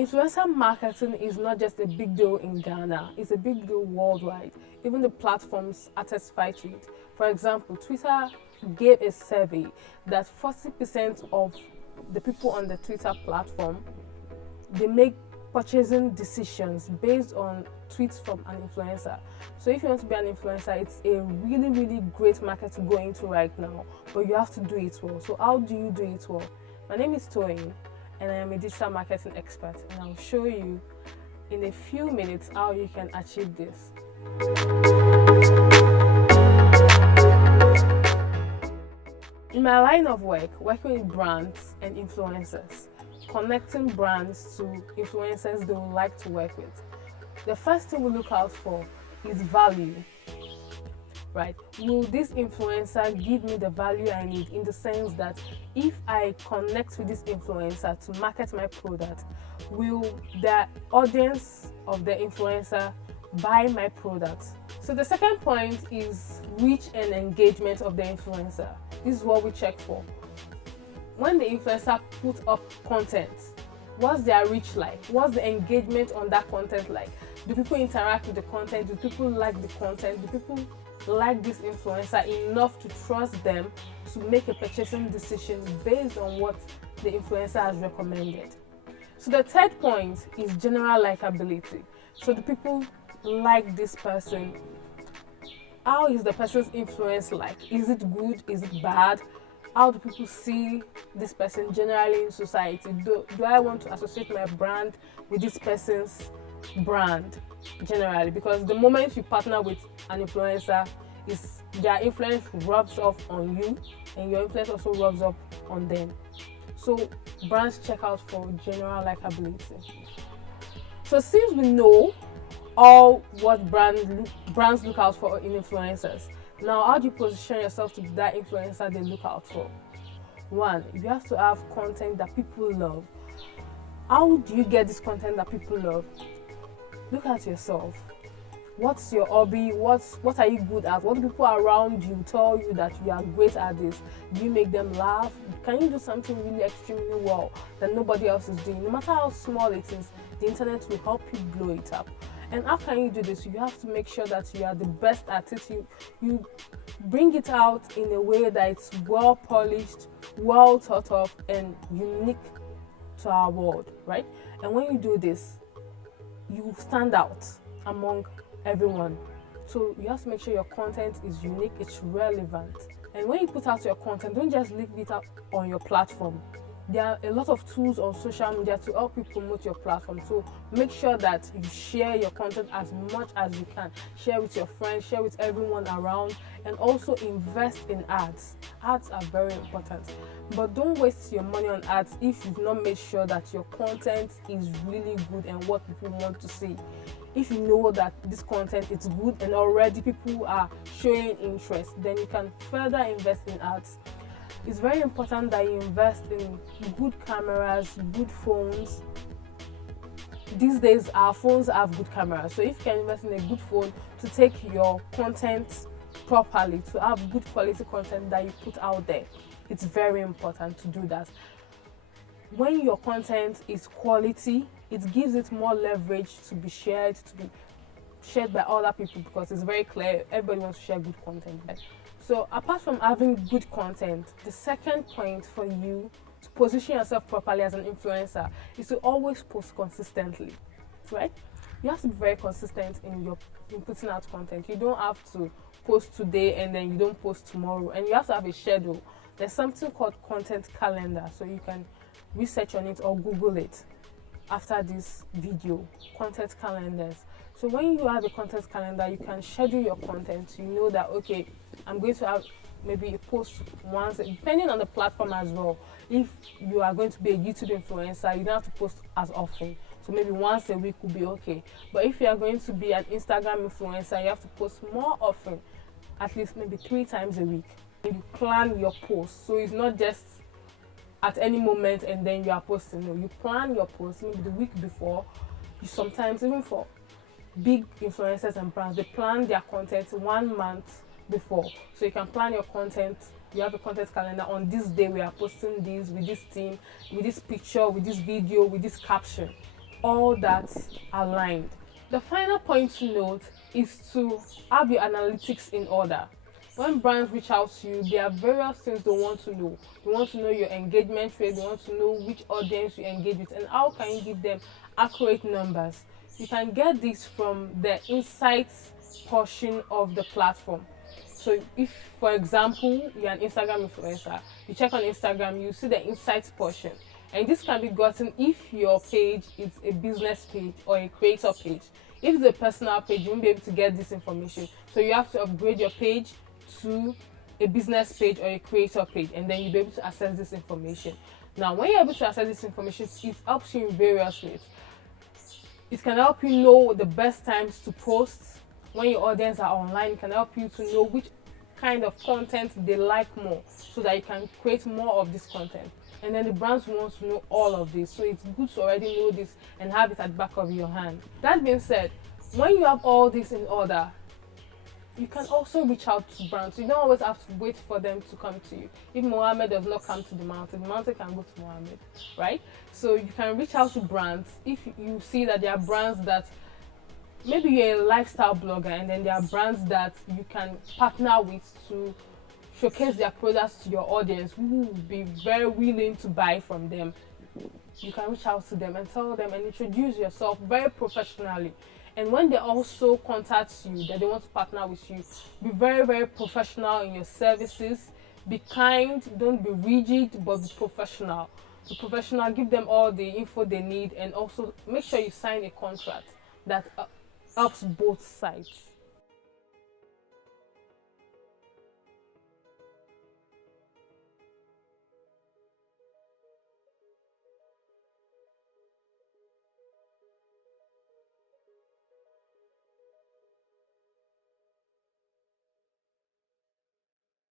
Influencer marketing is not just a big deal in Ghana, it's a big deal worldwide. Even the platforms testify to it. For example, Twitter gave a survey that 40% of the people on the Twitter platform, they make purchasing decisions based on tweets from an influencer. So if you want to be an influencer, it's a really great market to go into right now, but you have to do it well. So how do you do it well? My name is Toyin, and I am a digital marketing expert, and I'll show you in a few minutes how you can achieve this. In my line of work, working with brands and influencers, connecting brands to influencers they would like to work with, the first thing we look out for is value. Right? Will this influencer give me the value I need, in the sense that if I connect with this influencer to market my product, will the audience of the influencer buy my product? So the second point is reach and engagement of the influencer. This is what we check for. When the influencer puts up content, what's their reach like? What's the engagement on that content like? Do people interact with the content? Do people like the content? Do people like this influencer enough to trust them to make a purchasing decision based on what the influencer has recommended? So the third point is general likability. So do people like this person? How is the person's influence like? Is it good? Is it bad? How do people see this person generally in society? Do I want to associate my brand with this person's brand generally? Because the moment you partner with an influencer, is their influence rubs off on you, and your influence also rubs off on them. So brands check out for general likability. So since we know all what brands look out for in influencers, now how do you position yourself to be that influencer they look out for? One, you have to have content that people love. How do you get this content that people love? Look at yourself. What's your hobby? What are you good at? What do people around you tell you that you are great at this? Do you make them laugh? Can you do something really extremely well that nobody else is doing? No matter how small it is, the internet will help you blow it up. And how can you do this? You have to make sure that you are the best at it. You bring it out in a way that it's well polished, well thought of, and unique to our world, right? And when you do this, you stand out among everyone. So you have to make sure your content is unique, it's relevant. And when you put out your content, don't just leave it up on your platform. There are a lot of tools on social media to help you promote your platform. So make sure that you share your content as much as you can. Share with your friends, share with everyone around, and also invest in ads. Ads are very important. But don't waste your money on ads if you've not made sure that your content is really good and what people want to see. If you know that this content is good and already people are showing interest, then you can further invest in ads. It's very important that you invest in good cameras, good phones. These days, our phones have good cameras. So if you can invest in a good phone to take your content properly, to have good quality content that you put out there, it's very important to do that. When your content is quality, it gives it more leverage to be shared by other people, because it's very clear everybody wants to share good content. So apart from having good content, the second point for you to position yourself properly as an influencer is to always post consistently, right? You have to be very consistent in putting out content. You don't have to post today and then you don't post tomorrow, and you have to have a schedule. There's something called content calendar, so you can research on it or Google it after this video. Content calendars. So when you have a content calendar, you can schedule your content. You know that, okay, I'm going to have maybe a post once, depending on the platform as well. If you are going to be a YouTube influencer, you don't have to post as often. So maybe once a week will be okay. But if you are going to be an Instagram influencer, you have to post more often, at least maybe 3 times a week. You plan your posts, so it's not just at any moment and then you are posting. No, you plan your posts maybe the week before. You sometimes, even for big influencers and brands, they plan their content 1 month before. So you can plan your content. You have a content calendar. On this day we are posting this with this theme, with this picture, with this video, with this caption. all that's aligned. The final point to note is to have your analytics in order. When brands reach out to you, there are various things they want to know. They want to know your engagement rate, they want to know which audience you engage with, and how can you give them accurate numbers. You can get this from the insights portion of the platform. So if, for example, you're an Instagram influencer, you check on Instagram, you see the insights portion. And this can be gotten if your page is a business page or a creator page. If it's a personal page, you won't be able to get this information. So you have to upgrade your page to a business page or a creator page, and then you'll be able to access this information. Now, when you're able to access this information, it helps you in various ways. It can help you know the best times to post when your audience are online. It can help you to know which kind of content they like more, so that you can create more of this content. And then the brands want to know all of this, so it's good to already know this and have it at the back of your hand. That being said, when you have all this in order, you can also reach out to brands. You don't always have to wait for them to come to you. If Mohammed does not come to the mountain can go to Mohammed, right? So you can reach out to brands if you see that there are brands that maybe you're a lifestyle blogger, and then there are brands that you can partner with to showcase their products to your audience who will be very willing to buy from them. You can reach out to them and tell them and introduce yourself very professionally. And when they also contact you that they want to partner with you, be very, very professional in your services. Be kind, don't be rigid, but be professional. Be professional, give them all the info they need, and also make sure you sign a contract that helps both sides.